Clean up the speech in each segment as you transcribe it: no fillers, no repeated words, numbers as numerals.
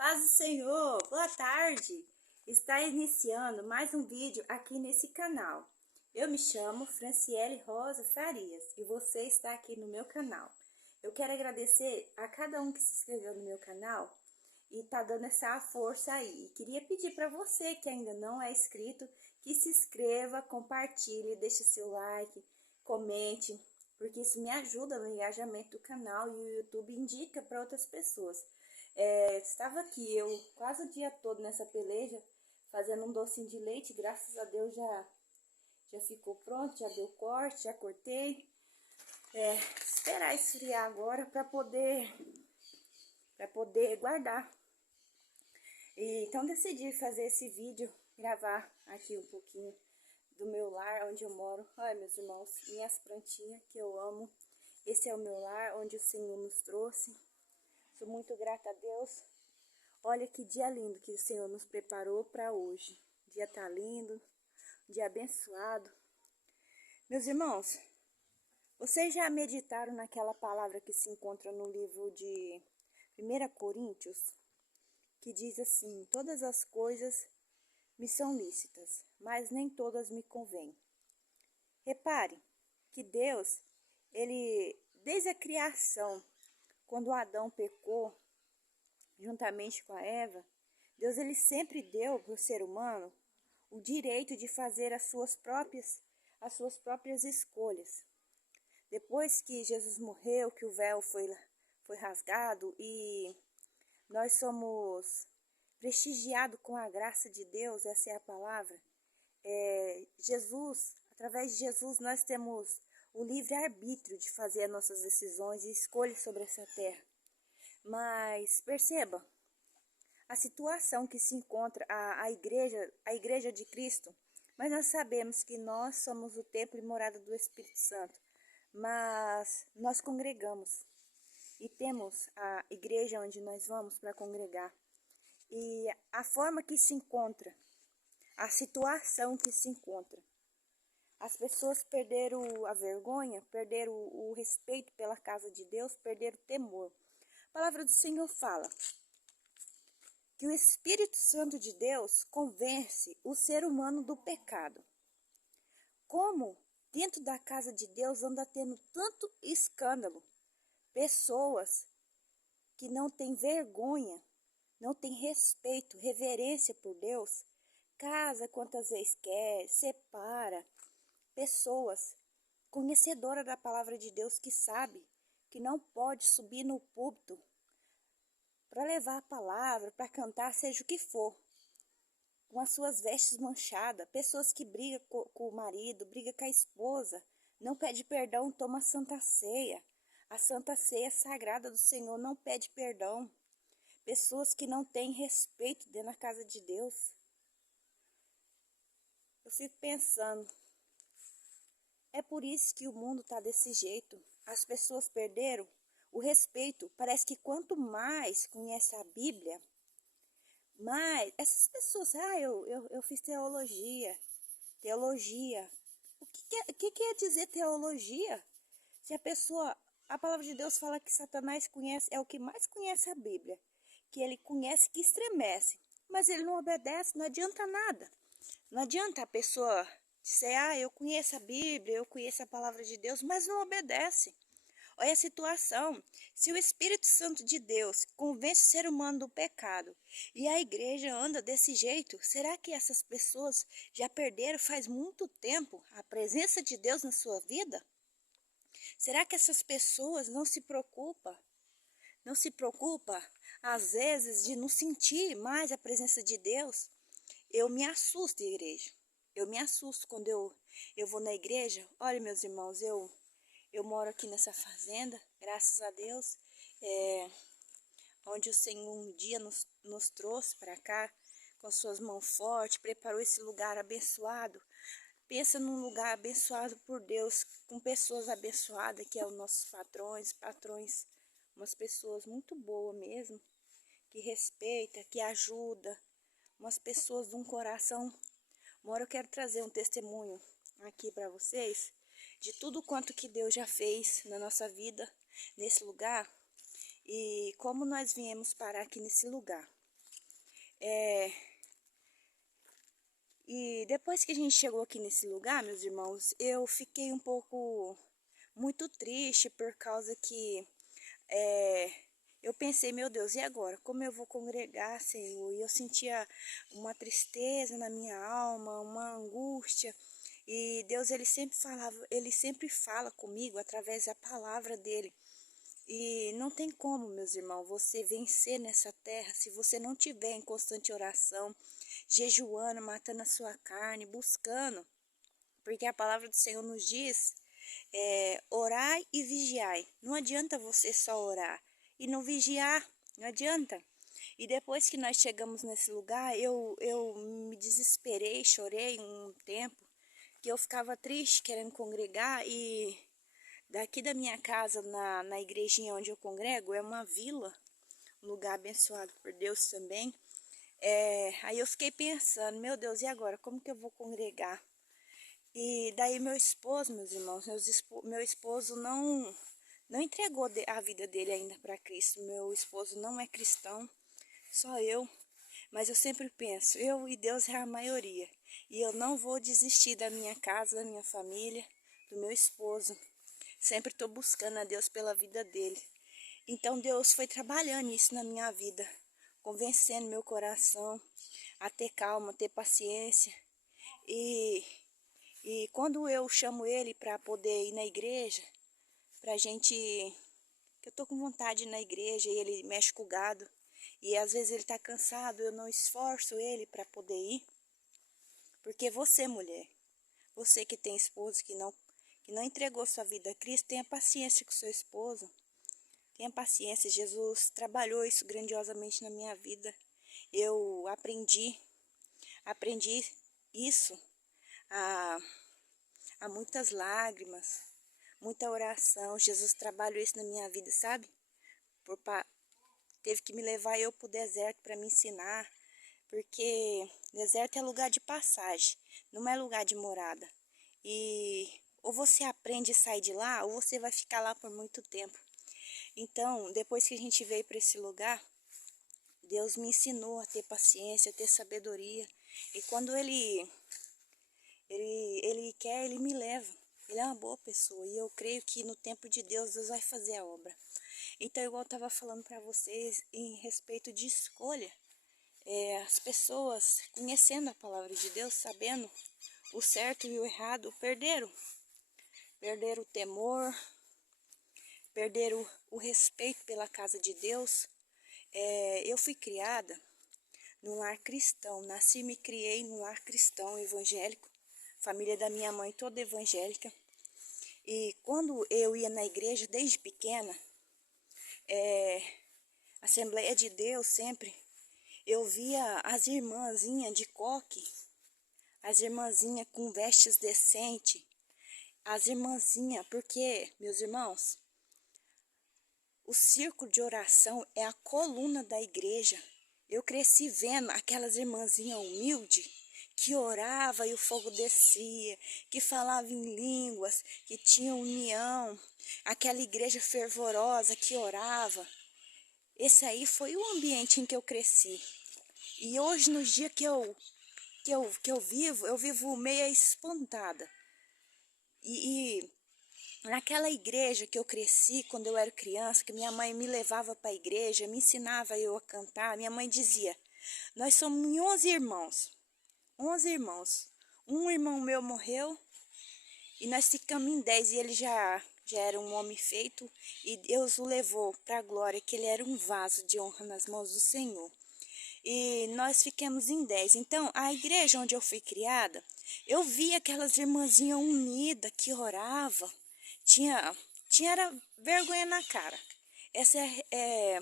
Paz do Senhor, boa tarde! Está iniciando mais um vídeo aqui nesse canal. Eu me chamo Franciele Rosa Farias e você está aqui no meu canal. Eu quero agradecer a cada um que se inscreveu no meu canal e tá dando essa força aí. E queria pedir para você que ainda não é inscrito, que se inscreva, compartilhe, deixe seu like, comente, porque isso me ajuda no engajamento do canal e o YouTube indica para outras pessoas. Estava aqui eu quase o dia todo nessa peleja, fazendo um docinho de leite, graças a Deus já ficou pronto, já deu corte, já cortei. Esperar esfriar agora para poder guardar. Então decidi fazer esse vídeo, gravar aqui um pouquinho do meu lar, onde eu moro. Olha, meus irmãos, minhas plantinhas que eu amo. Esse é o meu lar, onde o Senhor nos trouxe. Sou muito grata a Deus. Olha que dia lindo que o Senhor nos preparou para hoje. O dia tá lindo, dia abençoado. Meus irmãos, vocês já meditaram naquela palavra que se encontra no livro de 1 Coríntios? Que diz assim: todas as coisas me são lícitas, mas nem todas me convêm. Repare que Deus, desde a criação, quando Adão pecou, juntamente com a Eva, Deus ele sempre deu para o ser humano o direito de fazer as suas próprias escolhas. Depois que Jesus morreu, que o véu foi rasgado e nós somos prestigiados com a graça de Deus, essa é a palavra. Através de Jesus nós temos o livre-arbítrio de fazer as nossas decisões e escolhas sobre essa terra. Mas perceba a situação que se encontra a igreja de Cristo. Mas nós sabemos que nós somos o templo e morada do Espírito Santo. Mas nós congregamos e temos a igreja onde nós vamos para congregar. E a forma que se encontra, a situação que se encontra. As pessoas perderam a vergonha, perderam o respeito pela casa de Deus, perderam o temor. A palavra do Senhor fala que o Espírito Santo de Deus convence o ser humano do pecado. Como dentro da casa de Deus anda tendo tanto escândalo, pessoas que não têm vergonha, não têm respeito, reverência por Deus, casa quantas vezes quer, separa, pessoas conhecedoras da palavra de Deus que sabe que não pode subir no púlpito para levar a palavra, para cantar, seja o que for, com as suas vestes manchadas, pessoas que brigam com o marido, brigam com a esposa, não pede perdão, toma a Santa Ceia. A Santa Ceia sagrada do Senhor não pede perdão. Pessoas que não têm respeito dentro da casa de Deus. Eu fico pensando, é por isso que o mundo está desse jeito. As pessoas perderam o respeito. Parece que quanto mais conhece a Bíblia, mais essas pessoas, eu fiz teologia. O que quer dizer teologia? Se a palavra de Deus fala que Satanás é o que mais conhece a Bíblia, que ele conhece, que estremece, mas ele não obedece, não adianta nada. Não adianta a pessoa dizer, eu conheço a Bíblia, eu conheço a palavra de Deus, mas não obedece. Olha a situação. Se o Espírito Santo de Deus convence o ser humano do pecado e a igreja anda desse jeito, será que essas pessoas já perderam faz muito tempo a presença de Deus na sua vida? Será que essas pessoas não se preocupam? Não se preocupa, às vezes, de não sentir mais a presença de Deus? Eu me assusto, igreja. Eu me assusto quando eu vou na igreja. Olha, meus irmãos, eu moro aqui nessa fazenda, graças a Deus, onde o Senhor um dia nos trouxe para cá, com suas mãos fortes, preparou esse lugar abençoado. Pensa num lugar abençoado por Deus, com pessoas abençoadas, que é os nossos patrões, umas pessoas muito boas mesmo, que respeita, que ajuda, umas pessoas de um coração. Uma hora eu quero trazer um testemunho aqui para vocês, de tudo quanto que Deus já fez na nossa vida, nesse lugar, e como nós viemos parar aqui nesse lugar. É, e depois que a gente chegou aqui nesse lugar, meus irmãos, eu fiquei um pouco muito triste por causa que é, eu pensei, meu Deus, e agora? Como eu vou congregar, Senhor? E eu sentia uma tristeza na minha alma, uma angústia. E Deus, ele sempre fala comigo através da palavra dele. E não tem como, meus irmãos, você vencer nessa terra se você não tiver em constante oração, jejuando, matando a sua carne, buscando. Porque a palavra do Senhor nos diz, orai e vigiai. Não adianta você só orar e não vigiar, não adianta. E depois que nós chegamos nesse lugar, eu me desesperei, chorei um tempo, que eu ficava triste, querendo congregar, e daqui da minha casa, na igrejinha onde eu congrego, é uma vila, um lugar abençoado por Deus também. Aí eu fiquei pensando, meu Deus, e agora? Como que eu vou congregar? E daí meu esposo, meus irmãos, meu esposo não entregou a vida dele ainda para Cristo. Meu esposo não é cristão, só eu. Mas eu sempre penso, eu e Deus é a maioria. E eu não vou desistir da minha casa, da minha família, do meu esposo. Sempre estou buscando a Deus pela vida dele. Então Deus foi trabalhando isso na minha vida, convencendo meu coração a ter calma, ter paciência. E, e quando eu chamo ele para poder ir na igreja, pra gente, que eu tô com vontade de ir na igreja e ele mexe com o gado, e às vezes ele tá cansado, eu não esforço ele para poder ir, porque você, mulher, você que tem esposo que não entregou sua vida a Cristo, tenha paciência com seu esposo. Tenha paciência, Jesus trabalhou isso grandiosamente na minha vida. Eu aprendi isso a, a muitas lágrimas, muita oração. Jesus trabalhou isso na minha vida, sabe? Por, teve que me levar eu para o deserto para me ensinar, porque deserto é lugar de passagem, não é lugar de morada. E ou você aprende a sair de lá, ou você vai ficar lá por muito tempo. Então, depois que a gente veio para esse lugar, Deus me ensinou a ter paciência, a ter sabedoria. E quando ele quer, ele me leva. Ele é uma boa pessoa. E eu creio que no tempo de Deus, Deus vai fazer a obra. Então, igual eu estava falando para vocês em respeito de escolha, as pessoas conhecendo a palavra de Deus, sabendo o certo e o errado, perderam. Perderam o temor, perderam o respeito pela casa de Deus. Eu fui criada num lar cristão, nasci e me criei num lar cristão evangélico, família da minha mãe toda evangélica. E quando eu ia na igreja desde pequena, Assembleia de Deus sempre, eu via as irmãzinhas de coque, as irmãzinhas com vestes decentes, as irmãzinhas, porque, meus irmãos, o círculo de oração é a coluna da igreja. Eu cresci vendo aquelas irmãzinhas humildes que orava e o fogo descia, que falava em línguas, que tinha união, aquela igreja fervorosa que orava. Esse aí foi o ambiente em que eu cresci. E hoje, nos dias que eu vivo meia espantada. E naquela igreja que eu cresci quando eu era criança, que minha mãe me levava para a igreja, me ensinava eu a cantar, minha mãe dizia, nós somos 11 irmãos, 11 irmãos. Um irmão meu morreu e nós ficamos em 10 e ele já era um homem feito e Deus o levou para a glória, que ele era um vaso de honra nas mãos do Senhor. E nós ficamos em 10. Então, a igreja onde eu fui criada, eu via aquelas irmãzinhas unidas que oravam. Tinha era vergonha na cara. Essa é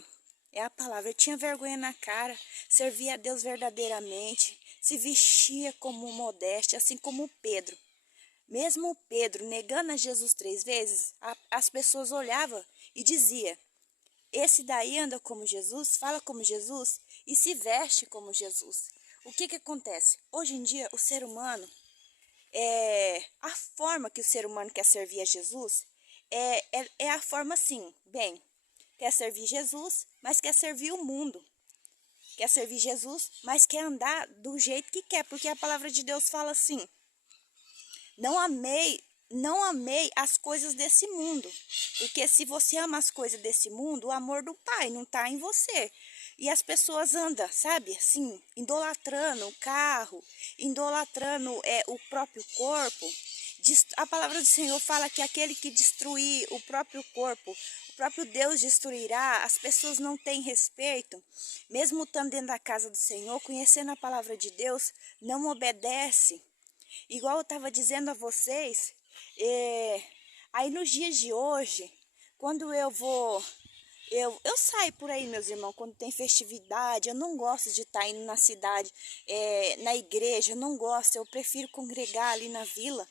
a palavra. Eu tinha vergonha na cara, servia a Deus verdadeiramente, se vestia como modéstia, assim como Pedro. Mesmo Pedro negando a Jesus 3 vezes, as pessoas olhavam e diziam, esse daí anda como Jesus, fala como Jesus e se veste como Jesus. O que acontece? Hoje em dia, o ser humano, a forma que o ser humano quer servir a Jesus é a forma assim, bem, quer servir Jesus, mas quer servir o mundo. quer servir Jesus, mas quer andar do jeito que quer, porque a palavra de Deus fala assim: não amei as coisas desse mundo, porque se você ama as coisas desse mundo, o amor do Pai não está em você. E as pessoas andam, sabe, assim, idolatrando o carro, idolatrando o próprio corpo. A palavra do Senhor fala que aquele que destruir o próprio corpo, o próprio Deus destruirá. As pessoas não têm respeito, mesmo estando dentro da casa do Senhor, conhecendo a palavra de Deus, não obedece. Igual eu estava dizendo a vocês, aí nos dias de hoje, quando eu vou, eu saio por aí, meus irmãos, quando tem festividade, eu não gosto de estar indo na cidade, na igreja, eu não gosto, eu prefiro congregar ali na vila.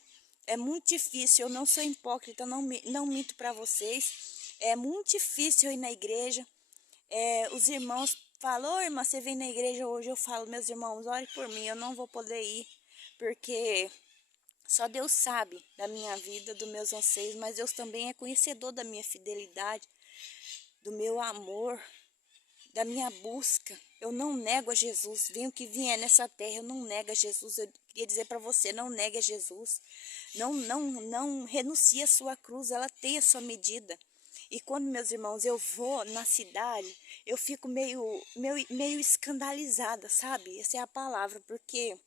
É muito difícil, eu não sou hipócrita, não minto para vocês, é muito difícil eu ir na igreja. Os irmãos falam: ô irmã, você vem na igreja hoje? Eu falo: meus irmãos, ore por mim, eu não vou poder ir, porque só Deus sabe da minha vida, dos meus anseios, mas Deus também é conhecedor da minha fidelidade, do meu amor, da minha busca. Eu não nego a Jesus, venha o que vier nessa terra, eu não nego a Jesus. Eu queria dizer para você: não negue a Jesus, não renuncie a sua cruz, ela tem a sua medida. E quando, meus irmãos, eu vou na cidade, eu fico meio escandalizada, sabe? Essa é a palavra, porque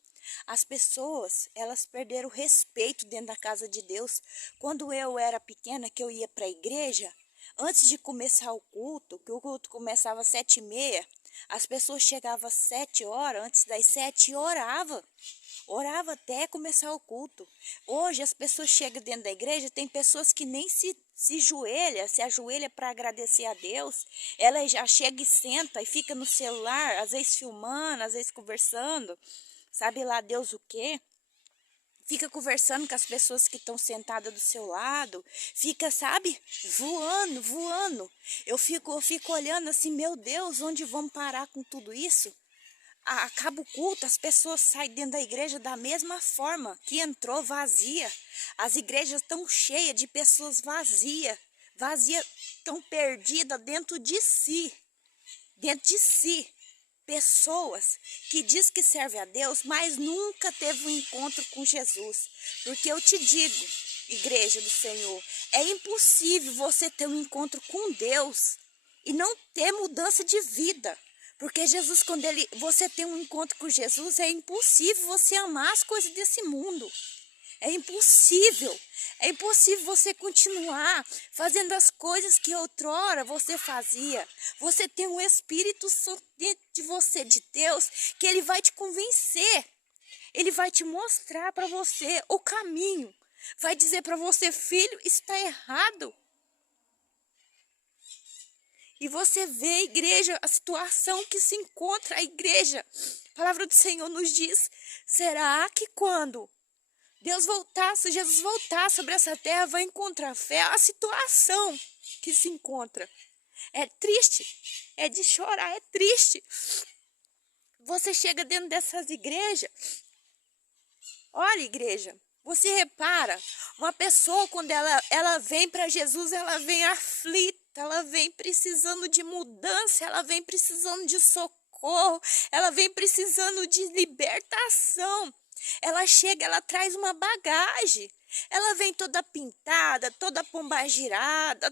as pessoas, elas perderam o respeito dentro da casa de Deus. Quando eu era pequena, que eu ia para a igreja, antes de começar o culto, que o culto começava às 7h30, as pessoas chegavam às 7 horas, antes das 7 orava até começar o culto. Hoje as pessoas chegam dentro da igreja, tem pessoas que nem se ajoelha para agradecer a Deus. Ela já chega e senta e fica no celular, às vezes filmando, às vezes conversando, sabe lá Deus o quê? Fica conversando com as pessoas que estão sentadas do seu lado, fica, sabe, voando. Eu fico olhando assim: meu Deus, onde vamos parar com tudo isso? Acaba o culto, as pessoas saem dentro da igreja da mesma forma que entrou, vazia. As igrejas estão cheias de pessoas vazias, estão perdidas dentro de si. Pessoas que diz que serve a Deus, mas nunca teve um encontro com Jesus. Porque eu te digo, igreja do Senhor, é impossível você ter um encontro com Deus e não ter mudança de vida. Porque Jesus, quando você tem um encontro com Jesus, é impossível você amar as coisas desse mundo. É impossível você continuar fazendo as coisas que outrora você fazia. Você tem um Espírito Santo dentro de você, de Deus, que ele vai te convencer. Ele vai te mostrar para você o caminho. Vai dizer para você: filho, está errado. E você vê, igreja, a situação que se encontra a igreja. A palavra do Senhor nos diz: será que quando Jesus voltar sobre essa terra, vai encontrar fé? A situação que se encontra é triste, é de chorar, é triste. Você chega dentro dessas igrejas, olha, igreja, você repara, uma pessoa, quando ela vem para Jesus, ela vem aflita, ela vem precisando de mudança, ela vem precisando de socorro, ela vem precisando de libertação. Ela chega, ela traz uma bagagem. Ela vem toda pintada, toda pombagirada,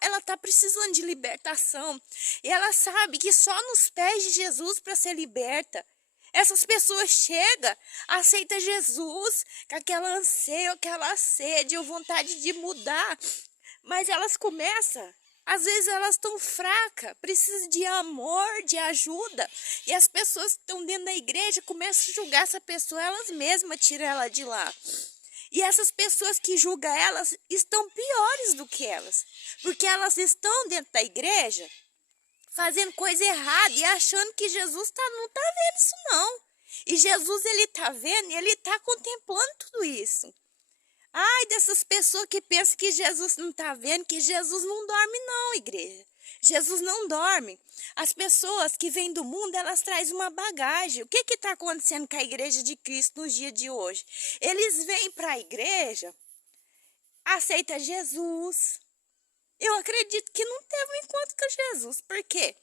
ela tá precisando de libertação. E ela sabe que só nos pés de Jesus para ser liberta. Essas pessoas chegam, aceitam Jesus, com aquela anseio, aquela sede, ou vontade de mudar. Mas elas começam, às vezes elas estão fracas, precisam de amor, de ajuda. E as pessoas que estão dentro da igreja começam a julgar essa pessoa, elas mesmas tiram ela de lá. E essas pessoas que julgam elas estão piores do que elas. Porque elas estão dentro da igreja fazendo coisa errada e achando que Jesus não está vendo isso não. E Jesus, ele está vendo e ele está contemplando tudo isso. Ai, dessas pessoas que pensam que Jesus não está vendo, que Jesus não dorme não, igreja. Jesus não dorme. As pessoas que vêm do mundo, elas trazem uma bagagem. O que está acontecendo com a igreja de Cristo nos dias de hoje? Eles vêm para a igreja, aceitam Jesus. Eu acredito que não teve um encontro com Jesus. Por quê?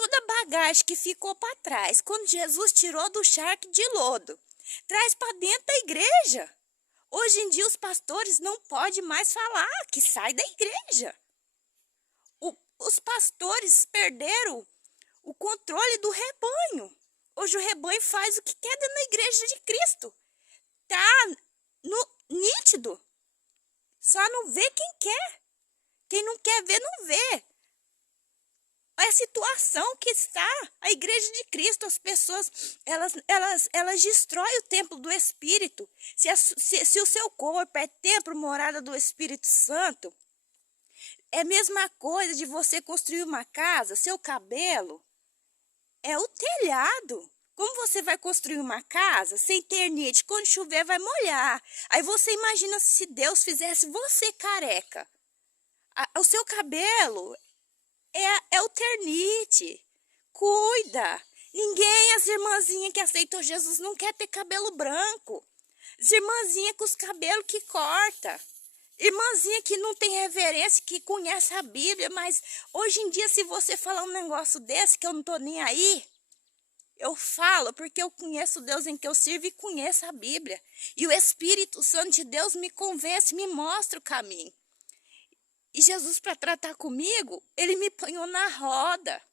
toda a bagagem que ficou para trás, quando Jesus tirou do charque de lodo, traz para dentro da igreja. Hoje em dia os pastores não podem mais falar que sai da igreja. Os pastores perderam o controle do rebanho. Hoje o rebanho faz o que quer dentro da igreja de Cristo. Tá nítido. Só não vê quem quer. Quem não quer ver, não vê. É a situação que está a igreja de Cristo. As pessoas, elas destroem o templo do Espírito. Se o seu corpo é templo, morada do Espírito Santo, é a mesma coisa de você construir uma casa. Seu cabelo é o telhado. Como você vai construir uma casa sem ternite? Quando chover vai molhar. Aí você imagina se Deus fizesse você careca. O seu cabelo é o ternite. Cuida. Ninguém, as irmãzinhas que aceitou Jesus não quer ter cabelo branco. As irmãzinhas com os cabelos que corta. Irmãzinha que não tem reverência, que conhece a Bíblia, mas hoje em dia se você falar um negócio desse que eu não tô nem aí, eu falo porque eu conheço o Deus em que eu sirvo e conheço a Bíblia. E o Espírito Santo de Deus me convence, me mostra o caminho. E Jesus, para tratar comigo, ele me põe na roda.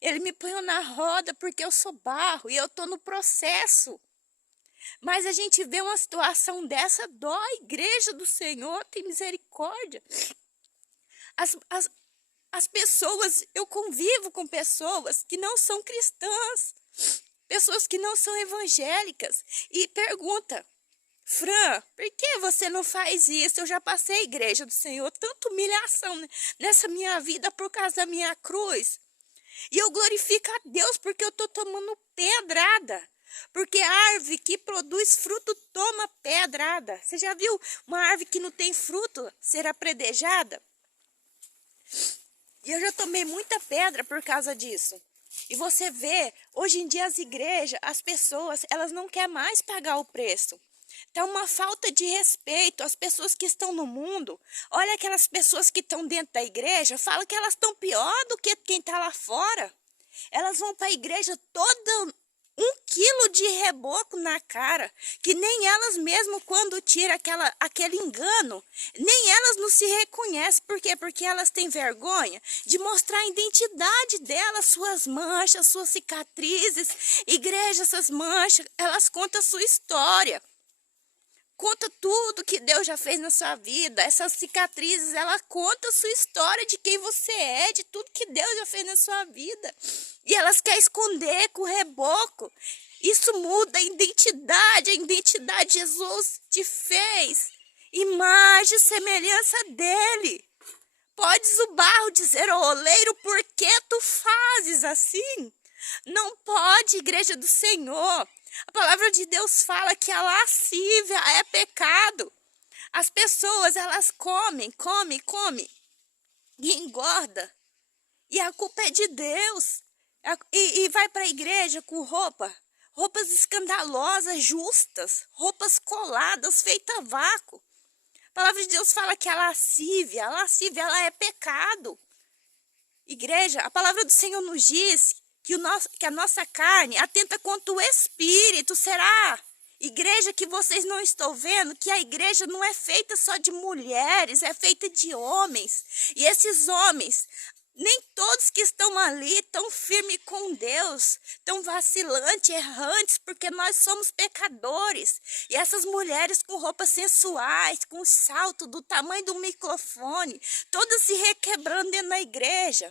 Ele me põe na roda porque eu sou barro e eu estou no processo. Mas a gente vê uma situação dessa, dói. Igreja do Senhor, tem misericórdia. As pessoas, eu convivo com pessoas que não são cristãs, pessoas que não são evangélicas, e pergunta: Fran, por que você não faz isso? Eu já passei a igreja do Senhor, tanta humilhação nessa minha vida por causa da minha cruz. E eu glorifico a Deus porque eu estou tomando pedrada. Porque a árvore que produz fruto toma pedrada. Você já viu uma árvore que não tem fruto ser apredejada? E eu já tomei muita pedra por causa disso. E você vê, hoje em dia as igrejas, as pessoas, elas não querem mais pagar o preço. Tá uma falta de respeito às pessoas que estão no mundo. Olha aquelas pessoas que estão dentro da igreja, falam que elas estão pior do que quem está lá fora. Elas vão para a igreja toda 1 quilo de reboco na cara, que nem elas mesmo quando tira aquele engano, nem elas não se reconhecem. Por quê? Porque elas têm vergonha de mostrar a identidade delas, suas manchas, suas cicatrizes. Igreja, essas manchas, elas contam a sua história. Conta tudo que Deus já fez na sua vida. Essas cicatrizes, ela conta a sua história de quem você é, de tudo que Deus já fez na sua vida. E elas querem esconder com reboco. Isso muda a identidade Jesus te fez. Imagem e semelhança dele. Podes o barro dizer ao oleiro, por que tu fazes assim? Não pode, igreja do Senhor. A palavra de Deus fala que a lascívia é pecado. As pessoas, elas comem e engorda. E a culpa é de Deus. E vai para a igreja com roupas escandalosas, justas, roupas coladas, feitas a vácuo. A palavra de Deus fala que a lascívia ela é pecado. Igreja, a palavra do Senhor nos diz que a nossa carne atenta contra o Espírito. Será, igreja, que vocês não estão vendo que a igreja não é feita só de mulheres, é feita de homens. E esses homens, nem todos que estão ali estão firmes com Deus, estão vacilantes, errantes, porque nós somos pecadores. E essas mulheres com roupas sensuais, com salto do tamanho do microfone, todas se requebrando dentro da igreja.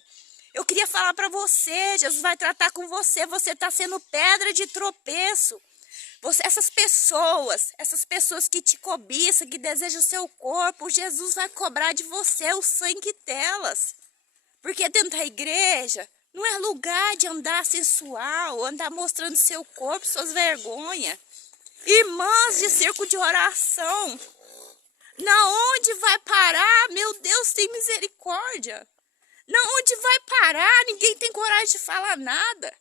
Eu queria falar para você, Jesus vai tratar com você, você está sendo pedra de tropeço. Essas pessoas que te cobiçam, que desejam o seu corpo, Jesus vai cobrar de você o sangue delas. Porque dentro da igreja não é lugar de andar sensual, andar mostrando seu corpo, suas vergonhas. Irmãs de circo de oração, na onde vai parar? Meu Deus, tem misericórdia. Na onde vai parar? Ninguém tem coragem de falar nada.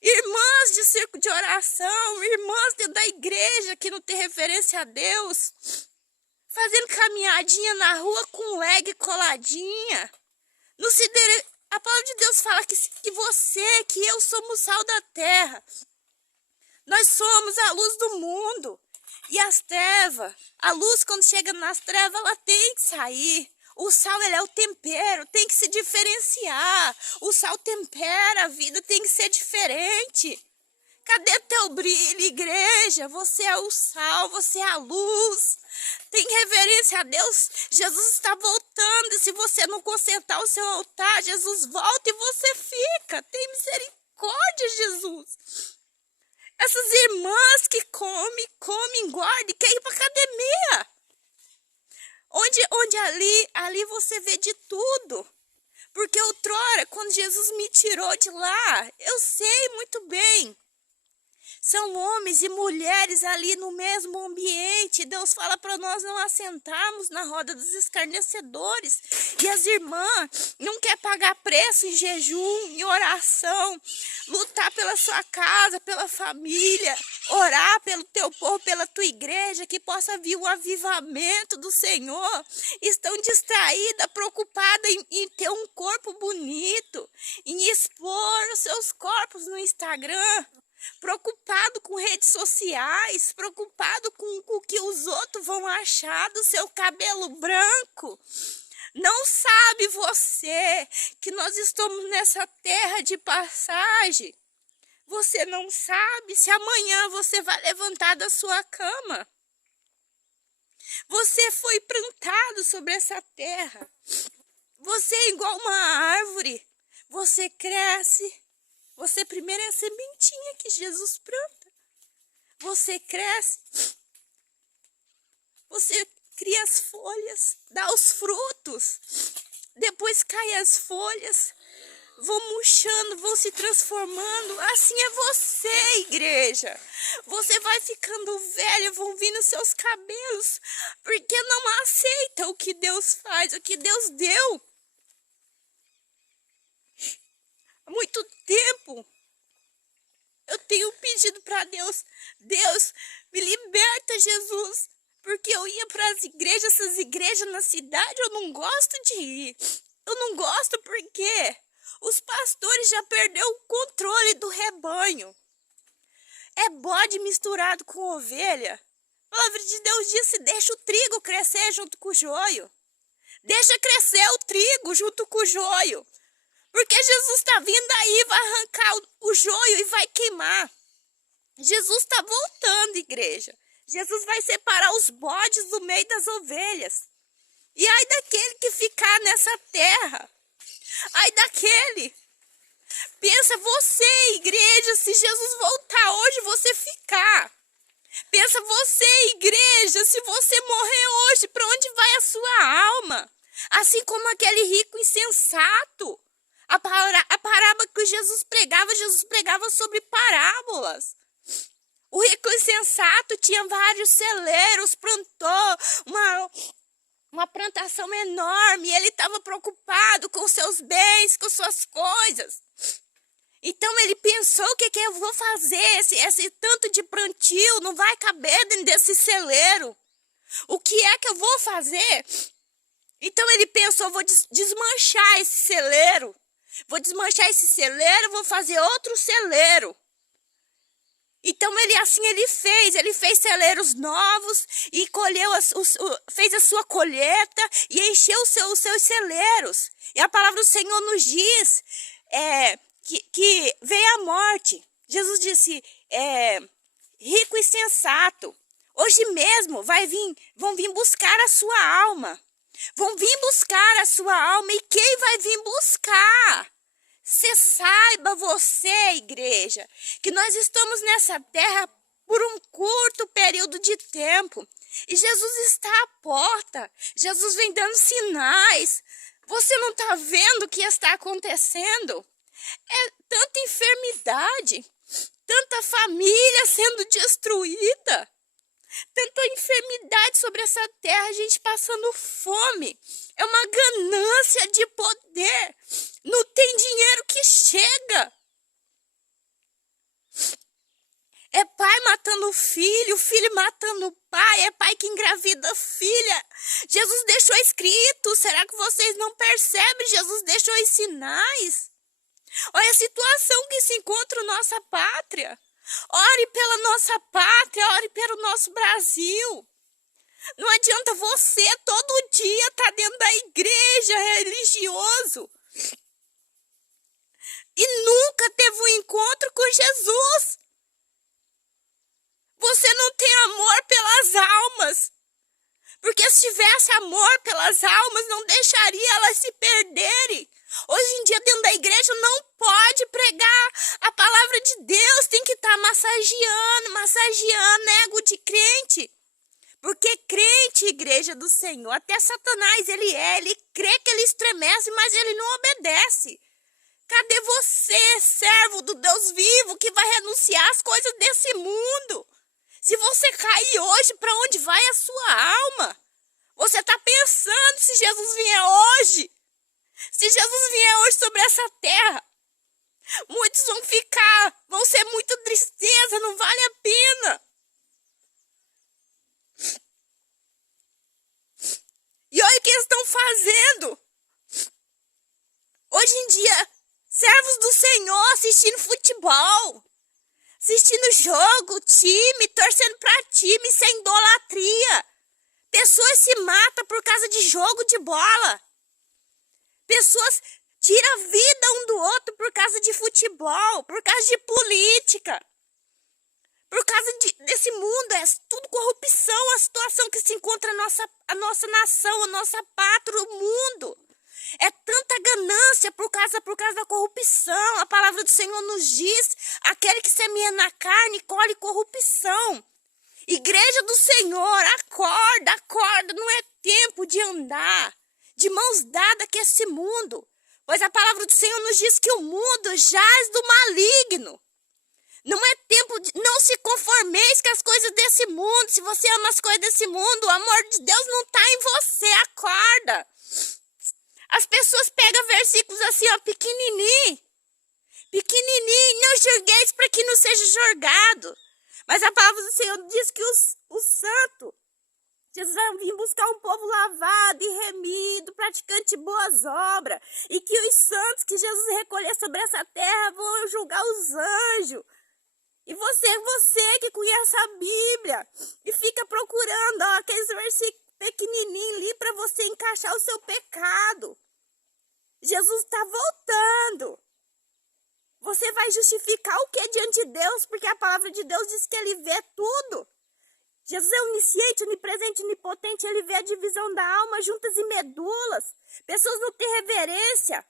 Irmãs de circo de oração, irmãs dentro da igreja que não tem referência a Deus, fazendo caminhadinha na rua com leg coladinha. A palavra de Deus fala que você, que eu somos o sal da terra. Nós somos a luz do mundo. E as trevas, a luz quando chega nas trevas, ela tem que sair. O sal, ele é o tempero, tem que se diferenciar. O sal tempera a vida, tem que ser diferente. Cadê teu brilho, igreja? Você é o sal, você é a luz. Tem reverência a Deus. Jesus está voltando. E se você não consertar o seu altar, Jesus volta e você fica. Tem misericórdia, Jesus. Essas irmãs que comem, engordam e querem ir para academia. Onde ali você vê de tudo. Porque outrora, quando Jesus me tirou de lá, eu sei muito bem. São homens e mulheres ali no mesmo ambiente. Deus fala para nós não assentarmos na roda dos escarnecedores. E as irmãs não querem pagar preço em jejum, em oração, lutar pela sua casa, pela família, orar pelo teu povo, pela tua igreja, que possa vir um avivamento do Senhor. Estão distraídas, preocupadas em ter um corpo bonito, em expor os seus corpos no Instagram. Preocupado com redes sociais, preocupado com o que os outros vão achar do seu cabelo branco. Não sabe você que nós estamos nessa terra de passagem? Você não sabe se amanhã você vai levantar da sua cama. Você foi plantado sobre essa terra. Você é igual uma árvore. Você cresce. Você primeiro é a sementinha que Jesus planta. Você cresce. Você cria as folhas, dá os frutos. Depois caem as folhas, vão murchando, vão se transformando. Assim é você, igreja. Você vai ficando velha, vão vindo seus cabelos, porque não aceita o que Deus faz, o que Deus deu. Há muito tempo eu tenho pedido para Deus, Deus, me liberta, Jesus, porque eu ia para as igrejas, essas igrejas na cidade, eu não gosto de ir. Eu não gosto porque os pastores já perderam o controle do rebanho. É bode misturado com ovelha. A palavra de Deus disse, deixa o trigo crescer junto com o joio. Deixa crescer o trigo junto com o joio. Porque Jesus está vindo aí, vai arrancar o joio e vai queimar. Jesus está voltando, igreja. Jesus vai separar os bodes do meio das ovelhas. E ai daquele que ficar nessa terra. Ai daquele. Pensa você, igreja, se Jesus voltar hoje, você ficar. Pensa você, igreja, se você morrer hoje, para onde vai a sua alma? Assim como aquele rico insensato. A parábola que Jesus pregava sobre parábolas. O rico insensato tinha vários celeiros, plantou uma plantação enorme. E ele estava preocupado com seus bens, com suas coisas. Então ele pensou, o que eu vou fazer? Esse tanto de plantio não vai caber dentro desse celeiro. O que é que eu vou fazer? Então ele pensou, vou desmanchar esse celeiro. Vou desmanchar esse celeiro, vou fazer outro celeiro. Então ele fez celeiros novos e fez a sua colheita e encheu os seus celeiros. E a palavra do Senhor nos diz que veio a morte. Jesus disse, rico e sensato, hoje mesmo vão vir buscar a sua alma. Vão vir buscar a sua alma. E quem vai vir buscar? Você saiba, você, igreja, que nós estamos nessa terra por um curto período de tempo. E Jesus está à porta. Jesus vem dando sinais. Você não está vendo o que está acontecendo? É tanta enfermidade, tanta família sendo destruída. Tanta enfermidade sobre essa terra, a gente passando fome. É uma ganância de poder. Não tem dinheiro que chega. É pai matando o filho matando o pai, é pai que engravida filha. Jesus deixou escrito, será que vocês não percebem? Jesus deixou os sinais. Olha a situação que se encontra nossa pátria. Ore pela nossa pátria, ore pelo nosso Brasil. Não adianta você todo dia estar dentro da igreja religioso e nunca teve um encontro com Jesus. Você não tem amor pelas almas. Porque se tivesse amor pelas almas, não deixaria elas se perderem. Hoje em dia, dentro da igreja, não pode pregar a palavra de Deus. Tem que estar massageando ego de crente. Porque crente, igreja do Senhor, até Satanás ele crê que ele estremece, mas ele não obedece. Cadê você, servo do Deus vivo, que vai renunciar às coisas desse mundo? Se você cair hoje, para onde vai a sua alma? Você está pensando se Jesus vier hoje? Se Jesus vier hoje sobre essa terra, muitos vão ser muito tristeza, não vale a pena. E olha o que eles estão fazendo. Hoje em dia, servos do Senhor assistindo futebol, assistindo jogo, time, torcendo para time, sem idolatria. Pessoas se matam por causa de jogo de bola. Pessoas tiram a vida um do outro por causa de futebol, por causa de política. Por causa desse mundo, é tudo corrupção, a situação que se encontra a nossa nação, a nossa pátria, o mundo. É tanta ganância por causa da corrupção. A palavra do Senhor nos diz, aquele que semeia na carne colhe corrupção. Igreja do Senhor, acorda, não é tempo de andar de mãos dadas com esse mundo. Pois a palavra do Senhor nos diz que o mundo jaz do maligno. Não é tempo de... Não se conformeis com as coisas desse mundo. Se você ama as coisas desse mundo, o amor de Deus não está em você. Acorda. As pessoas pegam versículos assim, ó, pequenininho. Não julgueis para que não seja julgado. Mas a palavra do Senhor diz que o santo, Jesus vai vir buscar um povo lavado e remido, praticante de boas obras. E que os santos que Jesus recolher sobre essa terra vão julgar os anjos. E você que conhece a Bíblia e fica procurando aqueles versículos pequenininhos ali para você encaixar o seu pecado. Jesus está voltando. Você vai justificar o que diante de Deus? Porque a palavra de Deus diz que ele vê tudo. Jesus é onisciente, onipresente, onipotente. Ele vê a divisão da alma, juntas e medulas. Pessoas não têm reverência.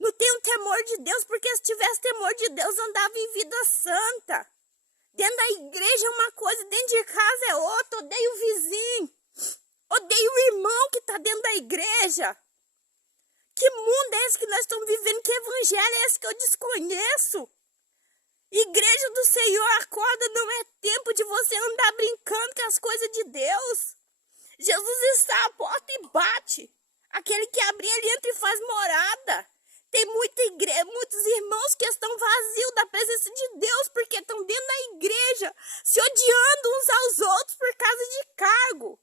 Não tem um temor de Deus, porque se tivesse temor de Deus, andava em vida santa. Dentro da igreja é uma coisa, dentro de casa é outra. Odeio o vizinho. Odeio o irmão que está dentro da igreja. Que mundo é esse que nós estamos vivendo? Que evangelho é esse que eu desconheço? Igreja do Senhor, acorda, não é tempo de você andar brincando com as coisas de Deus. Jesus está à porta e bate. Aquele que abrir, ele entra e faz morada. Tem muitos irmãos que estão vazios da presença de Deus, porque estão dentro da igreja, se odiando uns aos outros por causa de cargo.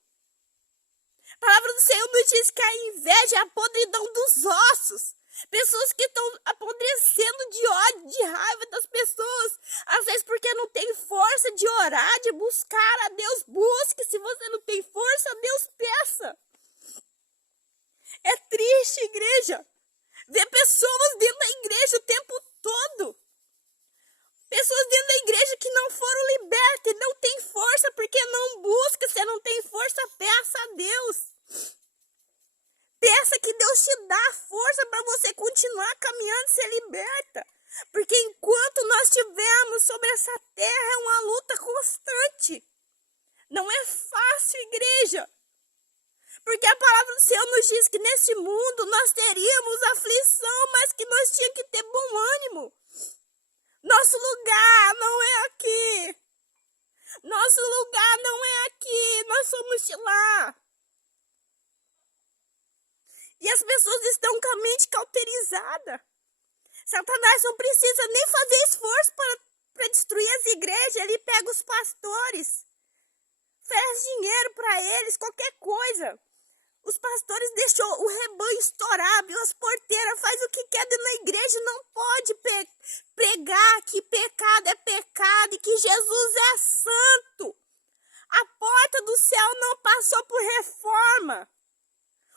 A palavra do Senhor nos diz que a inveja é a podridão dos ossos. Pessoas que estão apodrecendo de ódio, de raiva das pessoas. Às vezes porque não tem força de orar, de buscar a Deus. Busque. Se você não tem força, a Deus peça. É triste, igreja, ver pessoas dentro da igreja o tempo todo. Pessoas dentro da igreja que não foram libertas, não tem força porque não busca. Se não tem força, peça a Deus. Peça que Deus te dá força para você continuar caminhando e ser liberta. Porque enquanto nós estivermos sobre essa terra, é uma luta constante. Não é fácil, igreja. Porque a palavra do Senhor nos diz que nesse mundo nós teríamos aflição, mas que nós tínhamos que ter bom ânimo. Nosso lugar não é aqui. Nosso lugar não é aqui. Nós somos de lá. E as pessoas estão com a mente cauterizada. Satanás não precisa nem fazer esforço para destruir as igreja, ele pega os pastores, oferece dinheiro para eles, qualquer coisa. Os pastores deixou o rebanho estourar, abriu as porteiras, faz o que quer dentro da igreja, não pode pregar que pecado é pecado e que Jesus é santo. A porta do céu não passou por reforma.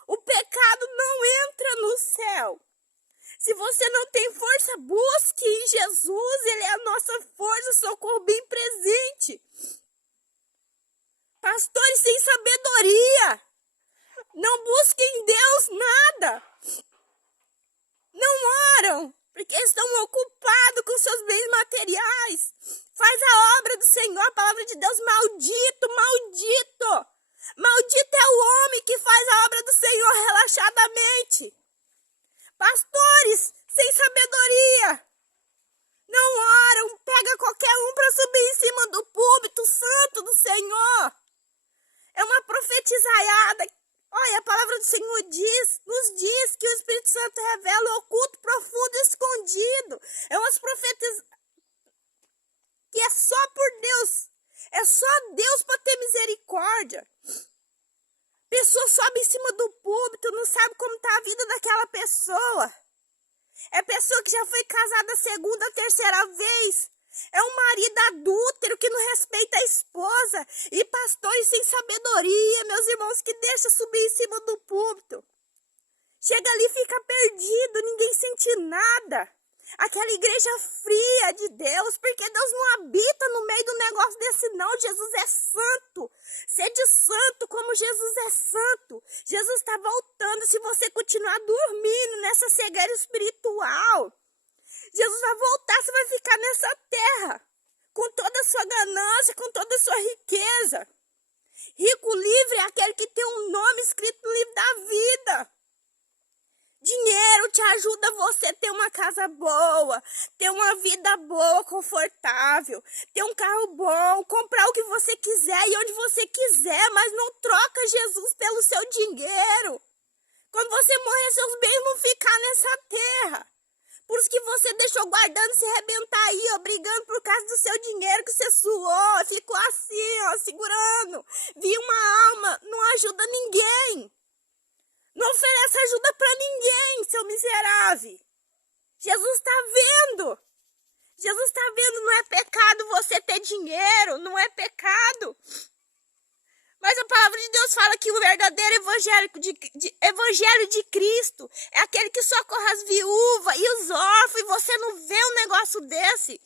O pecado não entra no céu. Se você não tem força, busque em Jesus. Ele é a nossa força, socorro bem presente. Pastores sem sabedoria, não busquem em Deus nada. Não oram, porque estão ocupados com seus bens materiais. Faz a obra do Senhor, a palavra de Deus, maldito, maldito. Maldito é o homem que faz a obra do Senhor relaxadamente. Pastores sem sabedoria, não oram, pega qualquer um para subir em cima do púlpito santo do Senhor. É uma profetizaiada. Olha, a palavra do Senhor nos diz que o Espírito Santo revela o oculto, profundo e escondido. É umas profecias que é só por Deus. É só Deus para ter misericórdia. Pessoa sobe em cima do púlpito, não sabe como está a vida daquela pessoa. É pessoa que já foi casada a segunda, a terceira vez. É um marido adúltero que não respeita a esposa. E pastores sem sabedoria, meus irmãos, que deixa subir em cima do púlpito. Chega ali e fica perdido, ninguém sente nada. Aquela igreja fria de Deus, porque Deus não habita no meio do negócio desse não. Jesus é santo. Sede santo como Jesus é santo. Jesus está voltando. Se você continuar dormindo nessa cegueira espiritual, Jesus vai voltar, você vai ficar nessa terra, com toda a sua ganância, com toda a sua riqueza. Rico livre é aquele que tem um nome escrito no livro da vida. Dinheiro te ajuda a você ter uma casa boa, ter uma vida boa, confortável, ter um carro bom, comprar o que você quiser e onde você quiser, mas não troca Jesus pelo seu dinheiro. Quando você morrer, seus bens vão ficar nessa terra. Por isso que você deixou guardando, se arrebentar aí, ó, brigando por causa do seu dinheiro que você suou, ficou assim, ó, segurando. Vi uma alma, não ajuda ninguém. Não oferece ajuda para ninguém, seu miserável. Jesus está vendo. Jesus está vendo, não é pecado você ter dinheiro, não é pecado. Mas a palavra de Deus fala que o verdadeiro evangelho de Cristo é aquele que socorre as viúvas e os órfãos, e você não vê um negócio desse.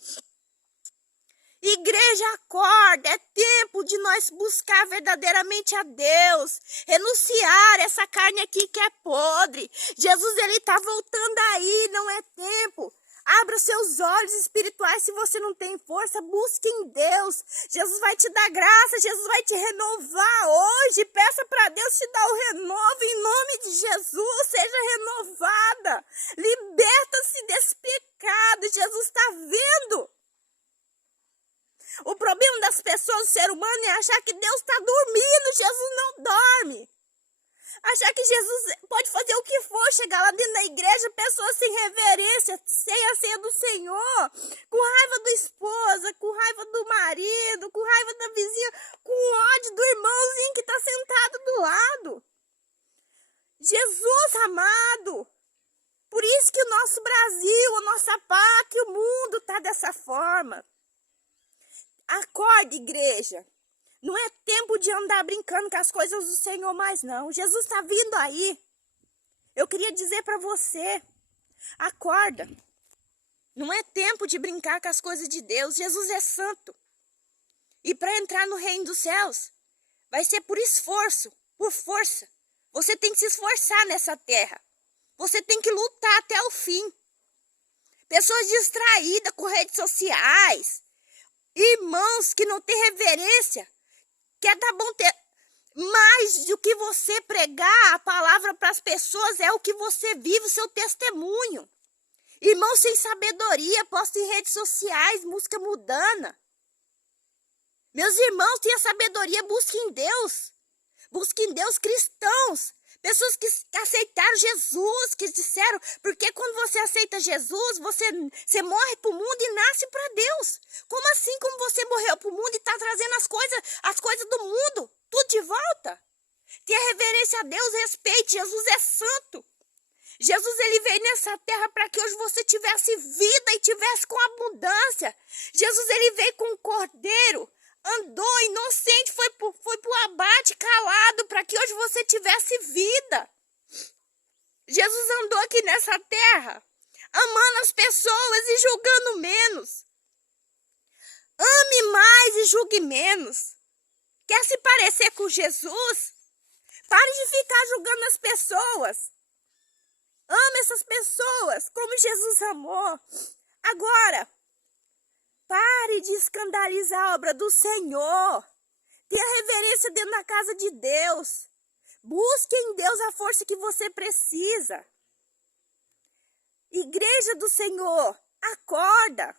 Igreja, acorda, é tempo de nós buscar verdadeiramente a Deus, renunciar essa carne aqui que é podre. Jesus, ele está voltando aí, não é tempo. Abra seus olhos espirituais, se você não tem força, busque em Deus. Jesus vai te dar graça, Jesus vai te renovar hoje. Peça para Deus te dar o renovo em nome de Jesus. Seja renovada, liberta-se desse pecado. Jesus está vendo. O problema das pessoas, do ser humano, é achar que Deus está dormindo. Jesus não dorme. Achar que Jesus pode fazer o que for, chegar lá dentro da igreja, pessoas sem reverência, sem a ceia do Senhor, com raiva da esposa, com raiva do marido, com raiva da vizinha, com ódio do irmãozinho que está sentado do lado. Jesus amado, por isso que o nosso Brasil, a nossa pátria, o mundo está dessa forma. Acorde, igreja. Não é tempo de andar brincando com as coisas do Senhor mais não. Jesus está vindo aí. Eu queria dizer para você, acorda. Não é tempo de brincar com as coisas de Deus. Jesus é santo. E para entrar no reino dos céus, vai ser por esforço, por força. Você tem que se esforçar nessa terra. Você tem que lutar até o fim. Pessoas distraídas com redes sociais. Irmãos que não têm reverência. Que tá bom ter mais do que você pregar a palavra para as pessoas, é o que você vive, o seu testemunho. Irmãos sem sabedoria, postam em redes sociais, música mundana. Meus irmãos, tenham sabedoria, busquem em Deus. Busquem em Deus, cristãos. Pessoas que aceitaram Jesus, que disseram, porque quando você aceita Jesus, você morre para o mundo e nasce para Deus. Como assim, como você morreu para o mundo e está trazendo as coisas do mundo, tudo de volta? Tenha reverência a Deus, respeite, Jesus é santo. Jesus, ele veio nessa terra para que hoje você tivesse vida e tivesse com abundância. Jesus, ele veio com um cordeiro, andou inocente, foi para o abate calado para que hoje você tivesse vida. Jesus andou aqui nessa terra, amando as pessoas e julgando menos. Ame mais e julgue menos. Quer se parecer com Jesus? Pare de ficar julgando as pessoas. Ame essas pessoas como Jesus amou. Agora, pare de escandalizar a obra do Senhor. Tenha reverência dentro da casa de Deus. Busque em Deus a força que você precisa. Igreja do Senhor, acorda.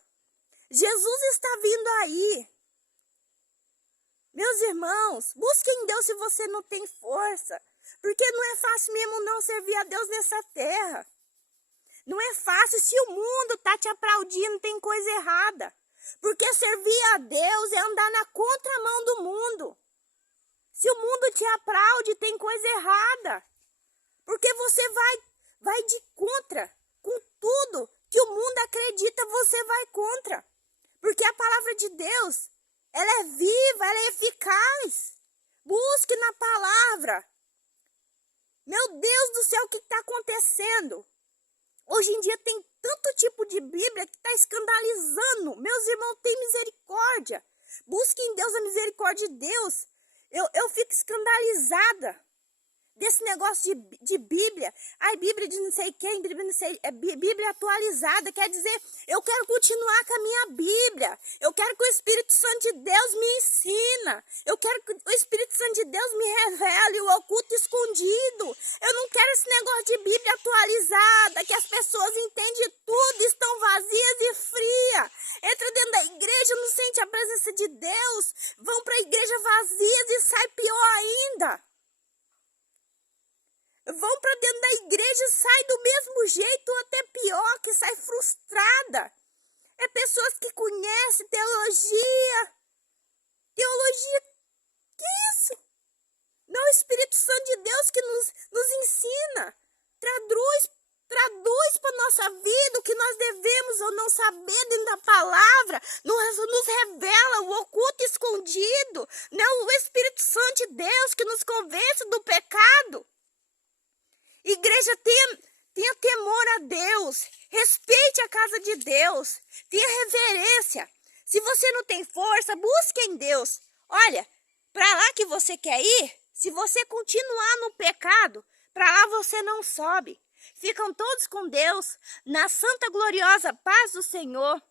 Jesus está vindo aí. Meus irmãos, busque em Deus se você não tem força. Porque não é fácil mesmo não servir a Deus nessa terra. Não é fácil. Se o mundo está te aplaudindo, tem coisa errada. Porque servir a Deus é andar na contramão do mundo. Se o mundo te aplaude, tem coisa errada. Porque você vai de contra. Com tudo que o mundo acredita, você vai contra. Porque a palavra de Deus, ela é viva, ela é eficaz. Busque na palavra. Meu Deus do céu, o que está acontecendo? Hoje em dia tem tanto tipo de Bíblia que está escandalizando. Meus irmãos, tem misericórdia. Busque em Deus a misericórdia de Deus. Eu fico escandalizada desse negócio de Bíblia. Ai, Bíblia de não sei quem, Bíblia não sei, Bíblia atualizada. Quer dizer, eu quero continuar com a minha Bíblia. Eu quero que o Espírito Santo de Deus me ensina. Eu quero que o Espírito Santo de Deus me revele o oculto escondido. Eu não quero esse negócio de Bíblia atualizada, que as pessoas entendem tudo, estão vazias e frias. Entra dentro da igreja, não sente a presença de Deus. Vão para a igreja vazias e sai pior ainda. Vão para dentro da igreja e sai do mesmo jeito ou até pior, que sai frustrada. É pessoas que conhecem teologia. Teologia, que isso? Não é o Espírito Santo de Deus que nos ensina. Traduz para a nossa vida o que nós devemos ou não saber dentro da palavra. Nos revela o oculto escondido. Não o Espírito Santo de Deus que nos convence do pecado. Igreja, tenha temor a Deus, respeite a casa de Deus, tenha reverência. Se você não tem força, busque em Deus. Olha, para lá que você quer ir, se você continuar no pecado, para lá você não sobe. Ficam todos com Deus, na santa gloriosa paz do Senhor.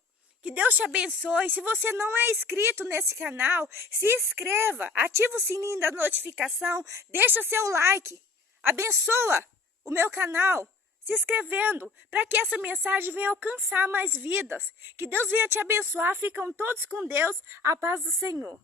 Que Deus te abençoe. Se você não é inscrito nesse canal, se inscreva, ativa o sininho da notificação, deixa seu like, abençoa o meu canal, se inscrevendo, para que essa mensagem venha alcançar mais vidas. Que Deus venha te abençoar. Ficam todos com Deus. A paz do Senhor.